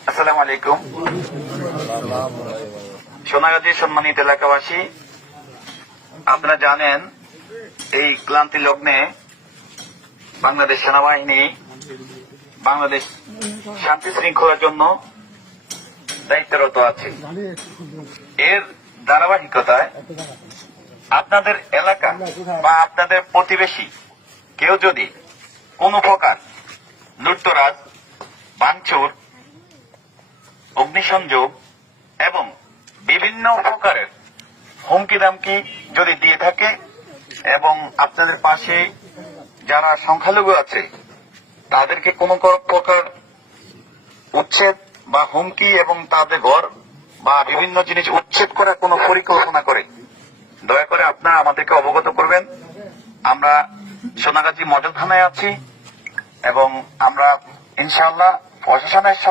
আসসালামু আলাইকুম। সোনাগাজী সম্মানিত এলাকাবাসী, আপনারা জানেন এই ক্লান্তি লগ্নে বাংলাদেশ সেনাবাহিনী বাংলাদেশ শান্তি শৃঙ্খলার জন্য দায়িত্বরত আছে। এর ধারাবাহিকতায় আপনাদের এলাকা বা আপনাদের প্রতিবেশী কেউ যদি কোন প্রকার লুটতরাজ, ভাঙচুর, অগ্নিসংযোগ এবং বিভিন্ন প্রকারের হুমকি দামকি যদি দিয়ে থাকে এবং আপনাদের পাশে যারা সংখ্যালঘু আছে তাদেরকে কোনো প্রকার উচ্ছেদ বা হুমকি এবং তাদের ঘর বা বিভিন্ন জিনিস উচ্ছেদ করার কোনো পরিকল্পনা করে, দয়া করে আপনারা আমাদেরকে অবগত করবেন। আমরা সোনাগাজী মডেল থানায় আছি এবং আমরা ইনশাআল্লাহ প্রশাসনের